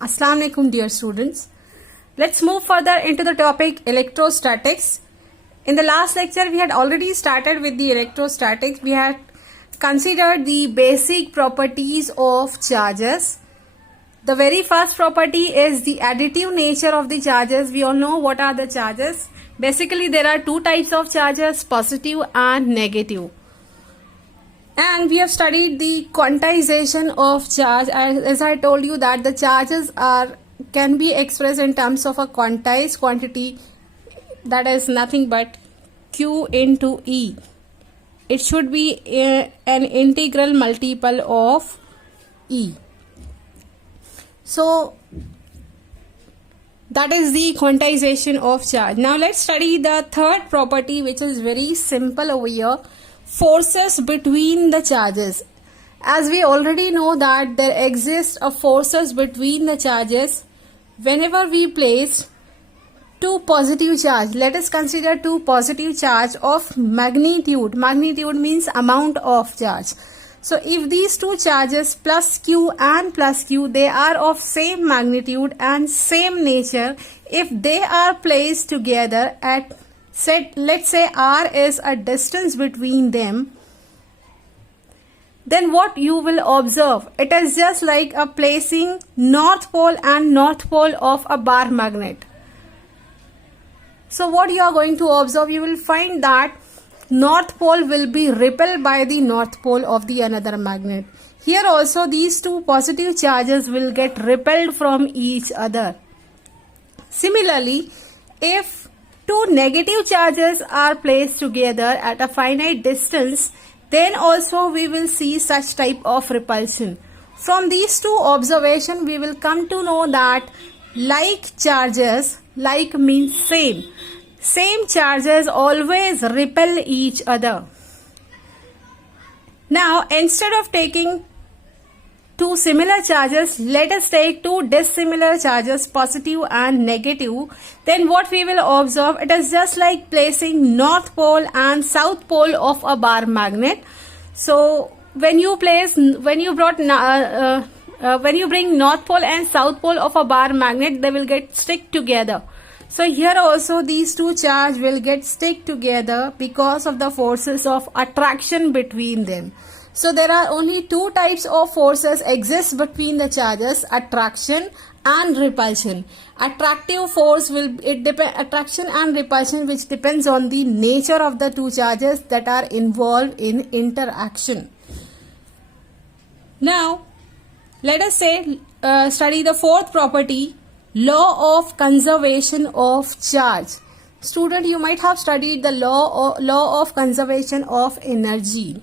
Assalamu alaikum dear students. Let's move further into the topic electrostatics. In the last lecture we had already started with the electrostatics. We had considered the basic properties of charges. The very first property is the additive nature of the charges. We all know what are the charges. Basically there are two types of charges, positive and negative. And we have studied the quantization of charge. As I told you that the charges can be expressed in terms of a quantized quantity, that is nothing but Q into E. It should be an integral multiple of E. So that is the quantization of charge. Now let's study the third property, which is very simple over here. Forces between the charges. As we already know that there exists a forces between the charges whenever we place two positive charge. Let us consider two positive charge of magnitude. Magnitude means amount of charge. So if these two charges plus Q and plus Q, they are of same magnitude and same nature, if they are placed together at let's say R is a distance between them, then what you will observe, it is just like a placing north pole and north pole of a bar magnet. So what you are going to observe, you will find that north pole will be repelled by the north pole of the another magnet. Here also these two positive charges will get repelled from each other. Similarly, if two negative charges are placed together at a finite distance, then also we will see such type of repulsion. From these two observations, we will come to know that like charges, like means same charges always repel each other. Now instead of taking two similar charges, let us take two dissimilar charges, positive and negative. Then what we will observe, it is just like placing north pole and south pole of a bar magnet. So when you bring north pole and south pole of a bar magnet, they will get stick together. So here also these two charge will get stick together because of the forces of attraction between them. So there are only two types of forces exist between the charges, attraction and repulsion. Attractive force attraction and repulsion, which depends on the nature of the two charges that are involved in interaction. Now let us study the fourth property, law of conservation of charge. Student, you might have studied the law of conservation of energy.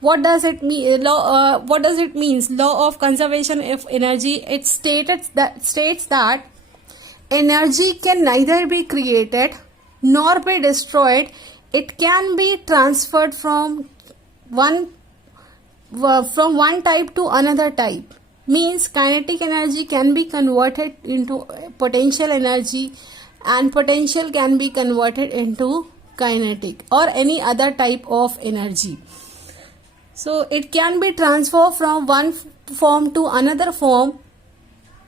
What does it mean? What does it mean? Law of conservation of energy. It states that energy can neither be created nor be destroyed. It can be transferred from one type to another type. Means kinetic energy can be converted into potential energy, and potential can be converted into kinetic or any other type of energy. So it can be transferred from one form to another form,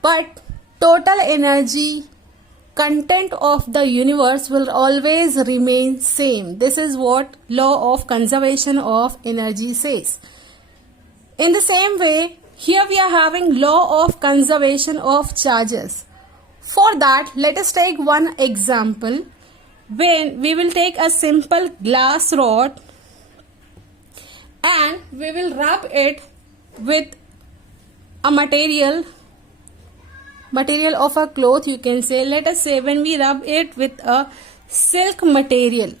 but total energy content of the universe will always remain same. This is what law of conservation of energy says. In the same way, here we are having law of conservation of charges. For that, let us take one example. When we will take a simple glass rod and we will rub it with a material of a cloth, you can say. Let us say when we rub it with a silk material,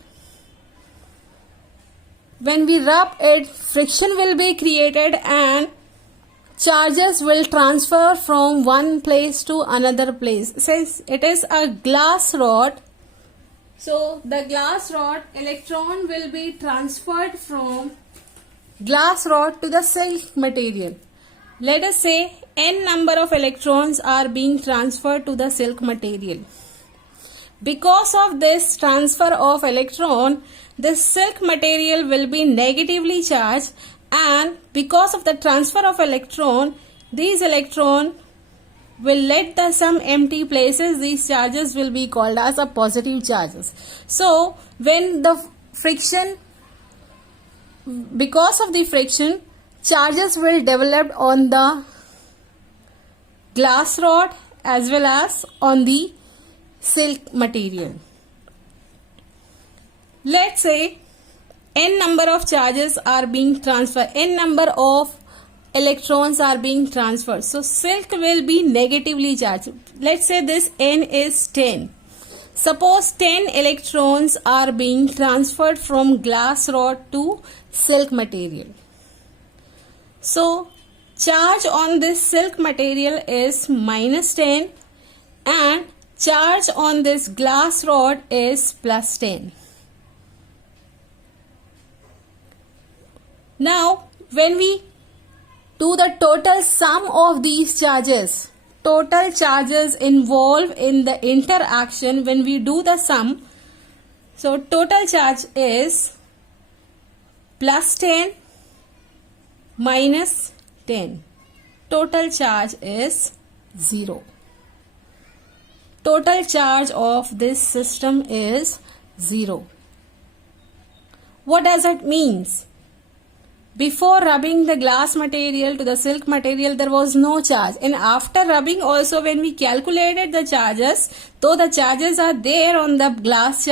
when we rub it, friction will be created and charges will transfer from one place to another place. Since it is a glass rod, so the glass rod electron will be transferred from glass rod to the silk material. Let us say n number of electrons are being transferred to the silk material. Because of this transfer of electron, the silk material will be negatively charged, and because of the transfer of electron, these electrons will let the some empty places, these charges will be called as a positive charges. So when the friction, because of the friction, charges will develop on the glass rod as well as on the silk material. Let's say n number of charges are being transferred, n number of electrons are being transferred. So silk will be negatively charged. Let's say this n is 10. Suppose 10 electrons are being transferred from glass rod to silk material. So charge on this silk material is -10 and charge on this glass rod is +10. Now when we do the total sum of these charges, total charges involved in the interaction, when we do the sum, so total charge is +10 -10. Total charge is 0. Total charge of this system is 0. What does it mean? Before rubbing the glass material to the silk material, there was no charge, and after rubbing also, when we calculated the charges, though the charges are there on the glass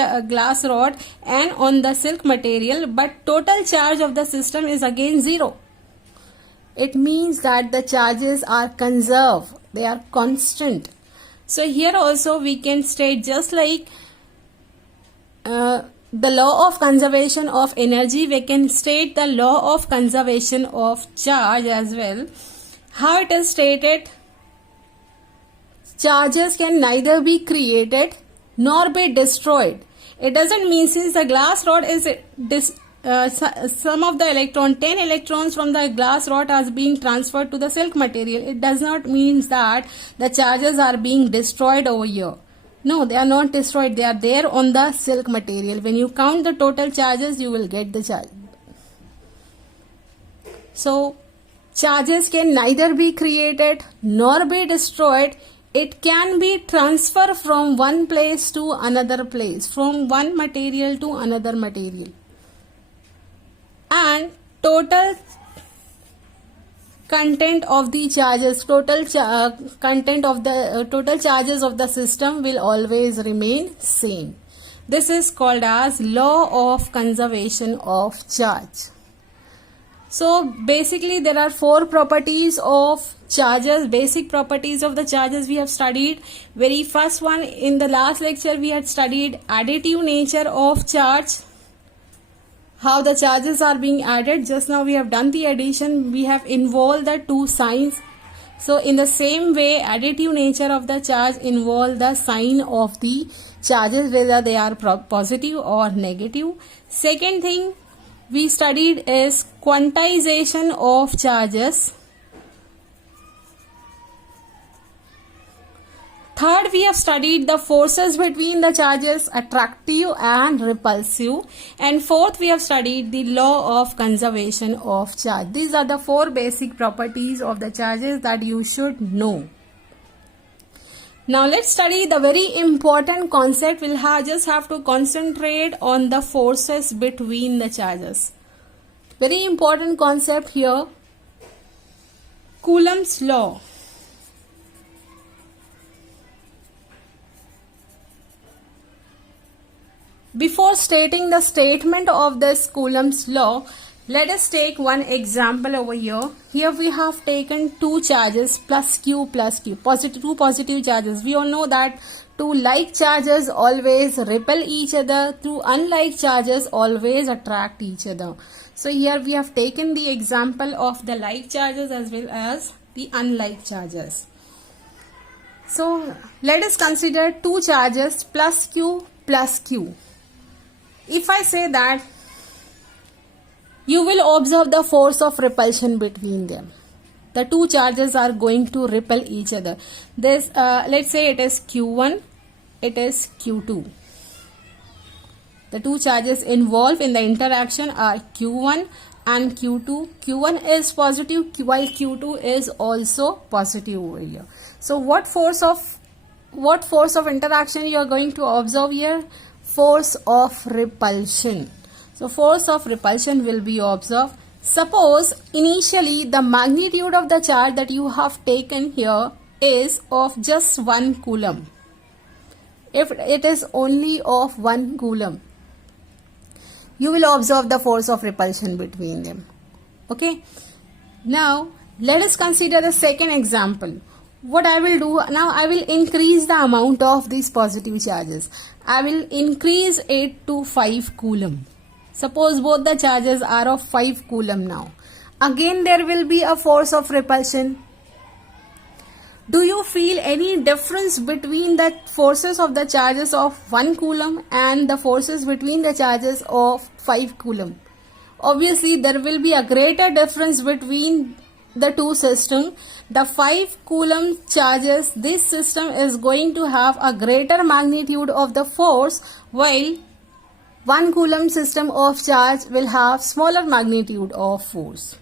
rod and on the silk material, but total charge of the system is again 0. It means that the charges are conserved, they are constant. So here also we can state, just like the law of conservation of energy, we can state the law of conservation of charge as well. How it is stated? Charges can neither be created nor be destroyed. It doesn't mean, since the glass rod is some of the 10 electrons from the glass rod are being transferred to the silk material, it does not mean that the charges are being destroyed over here. No, they are not destroyed. They are there on the silk material. When you count the total charges, you will get the charge. So, charges can neither be created nor be destroyed. It can be transferred from one place to another place, from one material to another material. And total content of the charges, total charges of the system will always remain same. This is called as law of conservation of charge. So basically there are 4 properties of charges, basic properties of the charges we have studied. Very first one, in the last lecture we had studied additive nature of charge. How the charges are being added. Just now we have done the addition, we have involved the 2 signs. So in the same way, additive nature of the charge involve the sign of the charges, whether they are positive or negative. Second thing we studied is quantization of charges. Third, we have studied the forces between the charges, attractive and repulsive. And fourth, we have studied the law of conservation of charge. These are the 4 basic properties of the charges that you should know. Now let's study the very important concept. We'll just have to concentrate on the forces between the charges. Very important concept here. Coulomb's law. Before stating the statement of this Coulomb's law, let us take one example over here. Here we have taken 2 charges, plus Q, two positive charges. We all know that 2 like charges always repel each other, 2 unlike charges always attract each other. So here we have taken the example of the like charges as well as the unlike charges. So let us consider 2 charges, plus Q plus Q. If I say that, you will observe the force of repulsion between them. The 2 charges are going to repel each other. This, let's say it is Q1, it is Q2. The 2 charges involved in the interaction are Q1 and Q2. Q1 is positive while Q2 is also positive over here. So what force of interaction you are going to observe here? Force of repulsion. So force of repulsion will be observed. Suppose initially the magnitude of the charge that you have taken here is of just 1 coulomb. If it is only of 1 coulomb, you will observe the force of repulsion between them. Okay. Now let us consider the second example. What I will do now, I will increase the amount of these positive charges. I will increase it to 5 coulomb. Suppose both the charges are of 5 coulomb now. Again there will be a force of repulsion. Do you feel any difference between the forces of the charges of 1 coulomb and the forces between the charges of 5 coulomb? Obviously there will be a greater difference between the two systems. The 5 coulomb charges, this system is going to have a greater magnitude of the force, while 1 coulomb system of charge will have smaller magnitude of force.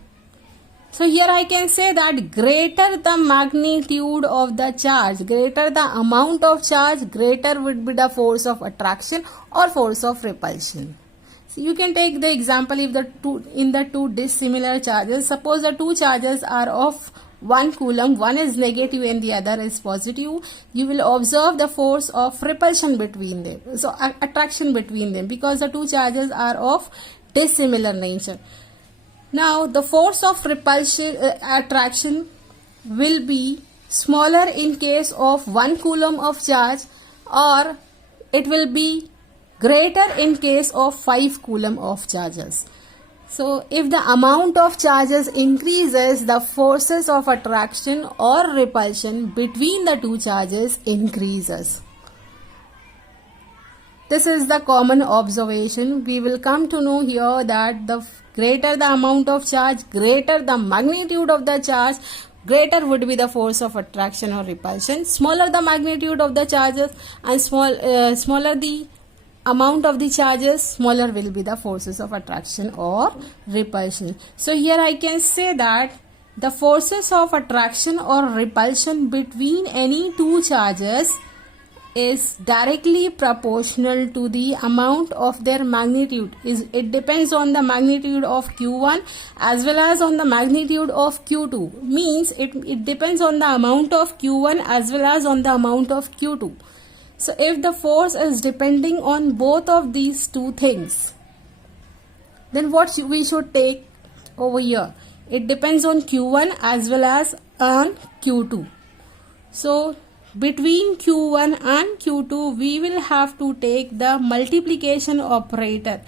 So here I can say that greater the magnitude of the charge, greater the amount of charge, greater would be the force of attraction or force of repulsion. So you can take the example if the two dissimilar charges. Suppose the two charges are of 1 coulomb, one is negative and the other is positive. You will observe the force of repulsion between them. So attraction between them, because the two charges are of dissimilar nature. Now the force of repulsion attraction will be smaller in case of 1 coulomb of charge, or it will be greater in case of 5 coulomb of charges. So if the amount of charges increases, the forces of attraction or repulsion between the two charges increases. This is the common observation. We will come to know here that the greater the amount of charge, greater the magnitude of the charge, greater would be the force of attraction or repulsion. Smaller the magnitude of the charges and smaller the amount of the charges, smaller will be the forces of attraction or repulsion. So here I can say that the forces of attraction or repulsion between any two charges is directly proportional to the amount of their magnitude. It depends on the magnitude of Q1 as well as on the magnitude of Q2. Means it depends on the amount of Q1 as well as on the amount of Q2. So if the force is depending on both of these two things, then what we should take over here? It depends on Q1 as well as on Q2. So between Q1 and Q2 we will have to take the multiplication operator.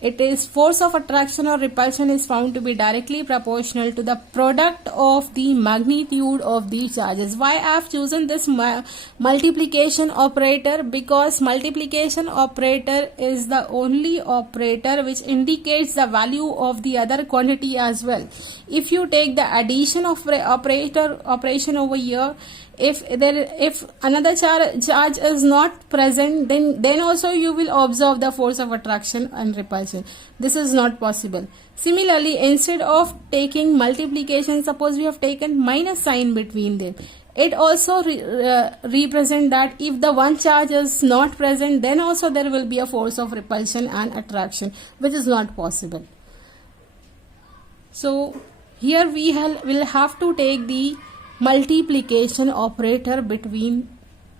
It is force of attraction or repulsion is found to be directly proportional to the product of the magnitude of these charges. Why I have chosen this multiplication operator? Because multiplication operator is the only operator which indicates the value of the other quantity as well. If you take the addition of operation over here, if another charge is not present, then also you will observe the force of attraction and repulsion. This is not possible. Similarly, instead of taking multiplication, suppose we have taken minus sign between them. It also represent that if the one charge is not present, then also there will be a force of repulsion and attraction, which is not possible. So here we will have to take the multiplication operator between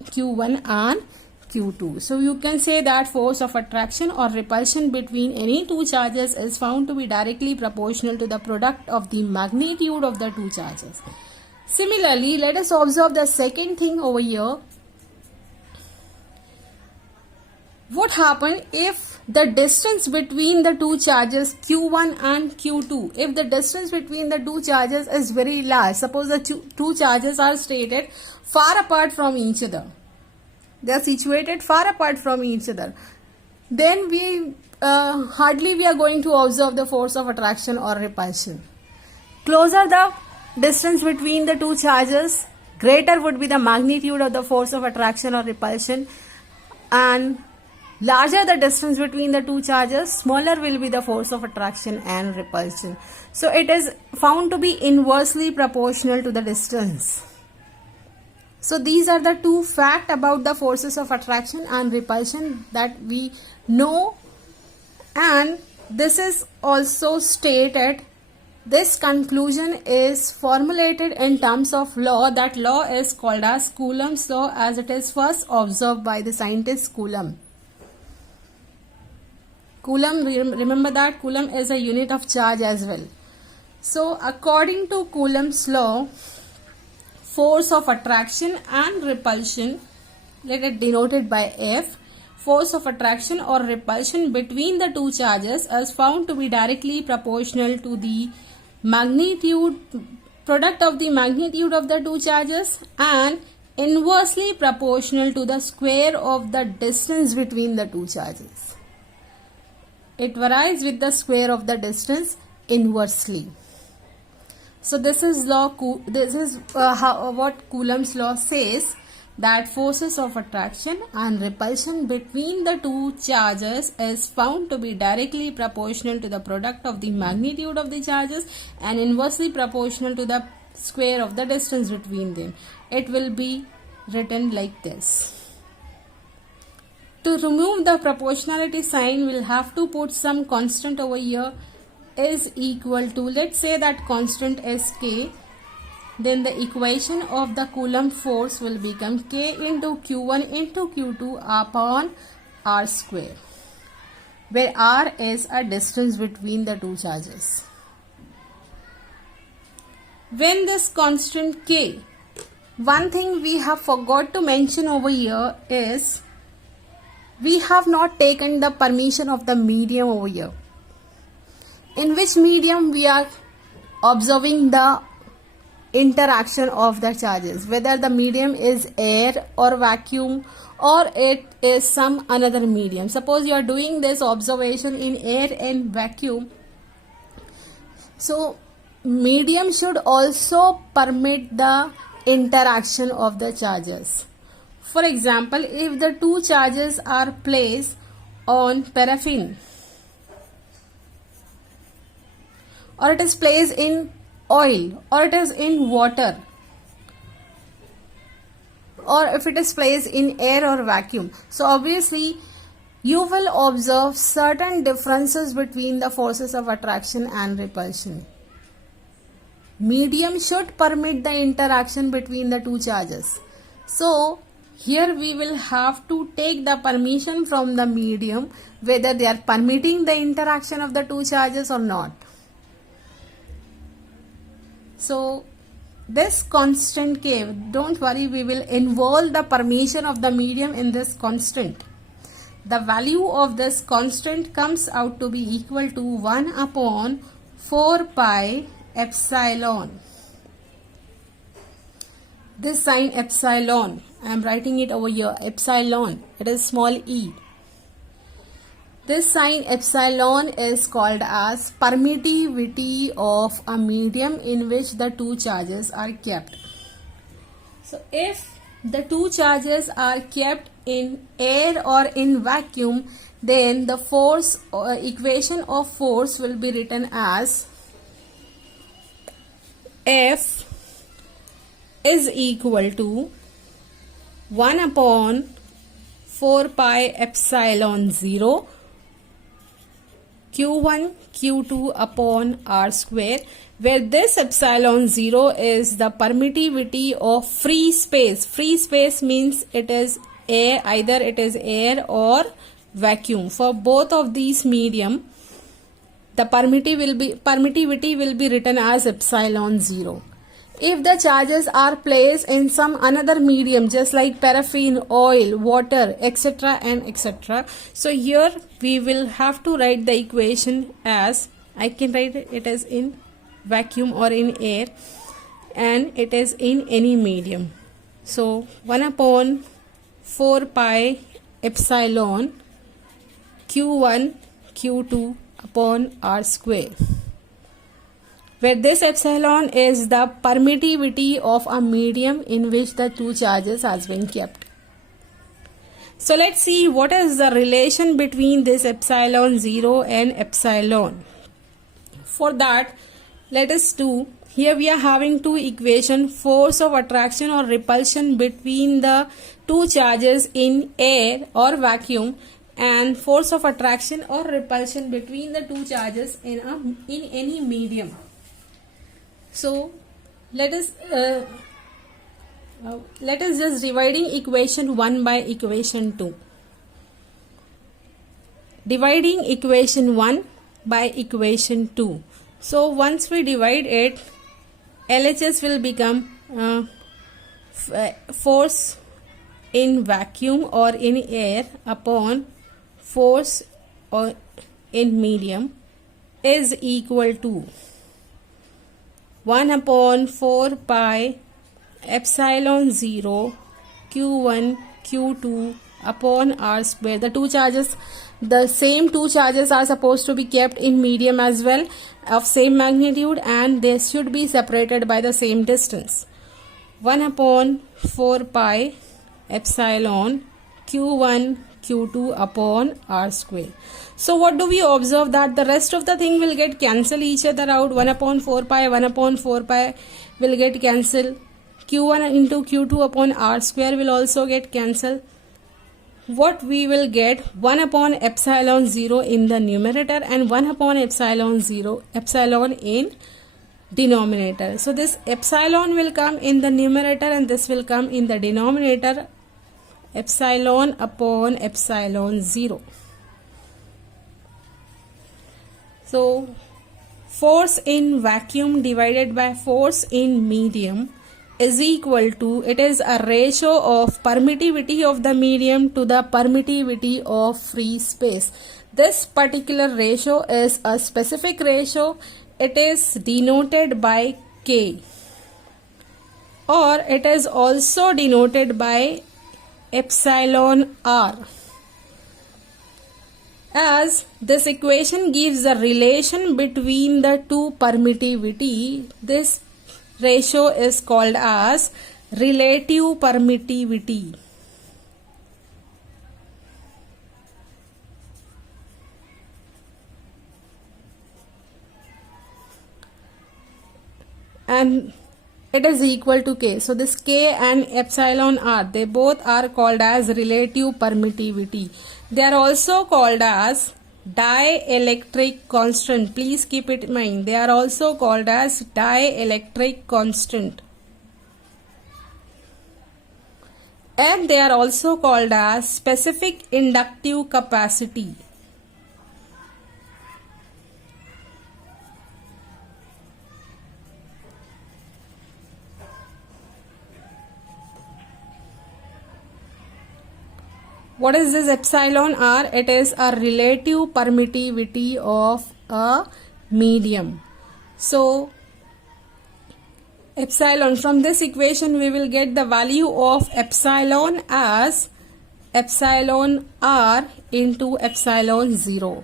Q1 and Q2. So you can say that force of attraction or repulsion between any two charges is found to be directly proportional to the product of the magnitude of the two charges. Similarly, let us observe the second thing over here. What happens if the distance between the two charges Q1 and Q2, if the distance between the two charges is very large? Suppose the two charges are situated far apart from each other. They are situated far apart from each other. Then we hardly are going to observe the force of attraction or repulsion. Closer the distance between the two charges, greater would be the magnitude of the force of attraction or repulsion, and Larger the distance between the two charges, smaller will be the force of attraction and repulsion. So it is found to be inversely proportional to the distance. So these are the two facts about the forces of attraction and repulsion that we know, and this is also stated. This conclusion is formulated in terms of law. That law is called as Coulomb's law, as it is first observed by the scientist Coulomb. Coulomb, remember that Coulomb is a unit of charge as well. So according to Coulomb's law, force of attraction and repulsion, let it denoted by F, force of attraction or repulsion between the two charges is found to be directly proportional to the magnitude, product of the magnitude of the two charges, and inversely proportional to the square of the distance between the two charges. It varies with the square of the distance inversely. So this is law. This is what Coulomb's law says, that forces of attraction and repulsion between the two charges is found to be directly proportional to the product of the magnitude of the charges and inversely proportional to the square of the distance between them. It will be written like this. To remove the proportionality sign, we'll have to put some constant over here, is equal to, let's say that constant is K. Then the equation of the Coulomb force will become K into Q1 into Q2 upon R square, where R is a distance between the two charges. When this constant K, one thing we have forgot to mention over here is we have not taken the permission of the medium over here. In which medium we are observing the interaction of the charges, whether the medium is air or vacuum or it is some another medium. Suppose you are doing this observation in air and vacuum, so medium should also permit the interaction of the charges. For example, if the two charges are placed on paraffin, or it is placed in oil, or it is in water, or if it is placed in air or vacuum, so obviously you will observe certain differences between the forces of attraction and repulsion. Medium should permit the interaction between the two charges. So here we will have to take the permission from the medium whether they are permitting the interaction of the two charges or not. So this constant K, don't worry, we will involve the permission of the medium in this constant. The value of this constant comes out to be equal to 1 upon 4 pi epsilon. This sign epsilon, I am writing it over here, epsilon, it is small e. This sign epsilon is called as permittivity of a medium in which the two charges are kept. So if the two charges are kept in air or in vacuum, then the force equation of force will be written as F is equal to 1 upon 4 pi epsilon 0 Q1 Q2 upon R square, where this epsilon 0 is the permittivity of free space. Free space means it is air, either it is air or vacuum. For both of these medium, the permittivity will be written as epsilon 0. If the charges are placed in some another medium, just like paraffin, oil, water, etc. and etc. So here we will have to write the equation as, I can write it as in vacuum or in air, and it is in any medium. So 1 upon 4 pi epsilon Q1 Q2 upon R square, where this epsilon is the permittivity of a medium in which the two charges has been kept. So let's see what is the relation between this epsilon 0 and epsilon. For that, let us do, here we are having two equations, force of attraction or repulsion between the two charges in air or vacuum, and force of attraction or repulsion between the two charges in any medium. So let us just dividing equation 1 by equation 2. Dividing equation 1 by equation 2. So once we divide it, LHS will become force in vacuum or in air upon force or in medium is equal to 1 upon 4 pi epsilon 0 q1 q2 upon r square. The same two charges are supposed to be kept in medium as well, of same magnitude, and they should be separated by the same distance. 1 upon 4 pi epsilon q1 q2 upon r square. So what do we observe? That the rest of the thing will get cancel each other out. 1 upon 4 pi will get cancelled. q1 into q2 upon r square will also get cancelled. What we will get, 1 upon epsilon 0 in the numerator and 1 upon epsilon in denominator. So this epsilon will come in the numerator and this will come in the denominator, epsilon upon epsilon 0. So force in vacuum divided by force in medium is equal to, it is a ratio of permittivity of the medium to the permittivity of free space. This particular ratio is a specific ratio. It is denoted by K, or it is also denoted by epsilon R. As this equation gives the relation between the two permittivity, this ratio is called as relative permittivity. And it is equal to K. So this K and epsilon R, they both are called as relative permittivity. They are also called as dielectric constant. Please keep it in mind. They are also called as dielectric constant. And they are also called as specific inductive capacity. What is this epsilon R? It is a relative permittivity of a medium. So epsilon, from this equation we will get the value of epsilon as epsilon R into epsilon 0.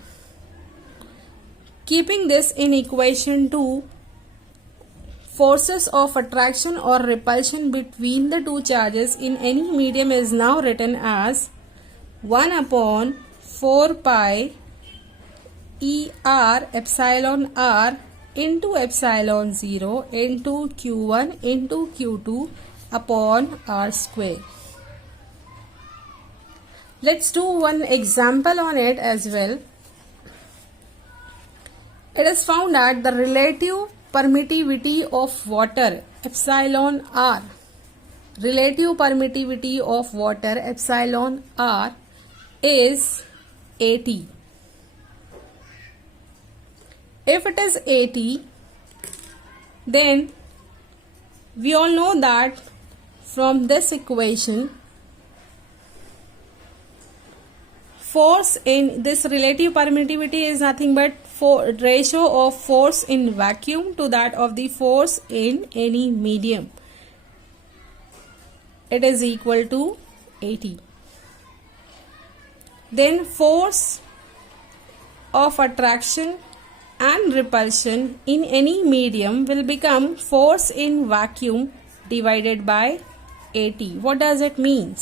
Keeping this in equation 2, forces of attraction or repulsion between the two charges in any medium is now written as 1 upon 4 pi ER epsilon R into epsilon 0 into Q1 into Q2 upon R square. Let's do one example on it as well. It is found that the relative permittivity of water epsilon R, relative permittivity of water epsilon R is 80. If it is 80, then we all know that from this equation, force in this relative permittivity is nothing but ratio of force in vacuum to that of the force in any medium. It is equal to 80. Then force of attraction and repulsion in any medium will become force in vacuum divided by 80. What does it mean?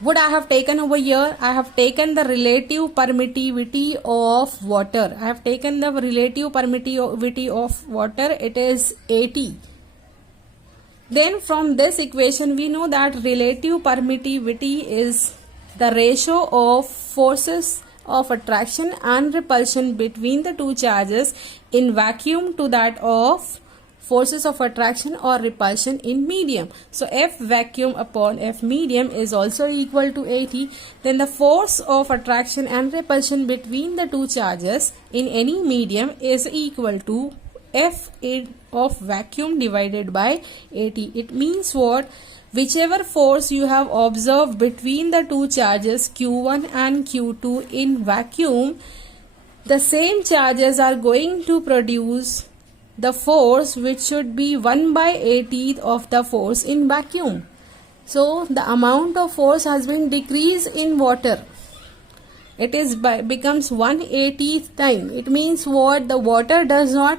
What I have taken over here, I have taken the relative permittivity of water. I have taken the relative permittivity of water. It is 80. Then from this equation we know that relative permittivity is the ratio of forces of attraction and repulsion between the two charges in vacuum to that of forces of attraction or repulsion in medium. So F vacuum upon F medium is also equal to 80. Then the force of attraction and repulsion between the two charges in any medium is equal to F of vacuum divided by 80. It means what? Whichever force you have observed between the two charges Q1 and Q2 in vacuum, the same charges are going to produce the force which should be 1 by 80th of the force in vacuum. So the amount of force has been decreased in water. It is becomes 1/80th time. It means what? The water does not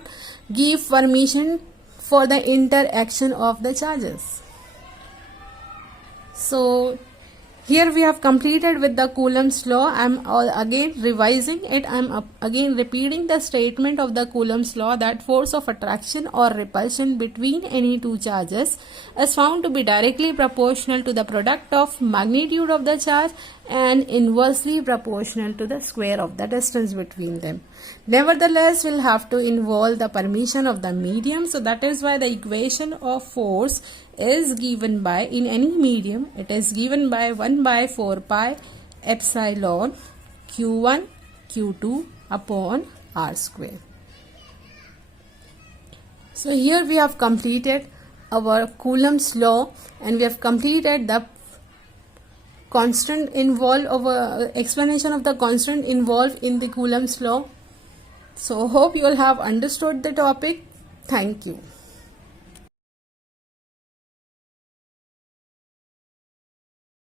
give permission for the interaction of the charges. So here we have completed with the Coulomb's law. I am again revising it. I am again repeating the statement of the Coulomb's law that force of attraction or repulsion between any two charges is found to be directly proportional to the product of magnitude of the charge and inversely proportional to the square of the distance between them. Nevertheless, we'll have to involve the permission of the medium. So that is why the equation of force is given by, in any medium, it is given by 1 by 4 pi epsilon Q1 Q2 upon R square. So here we have completed our Coulomb's law and we have completed the constant involved over explanation of the constant involved in the Coulomb's law. So hope you all have understood the topic. Thank you.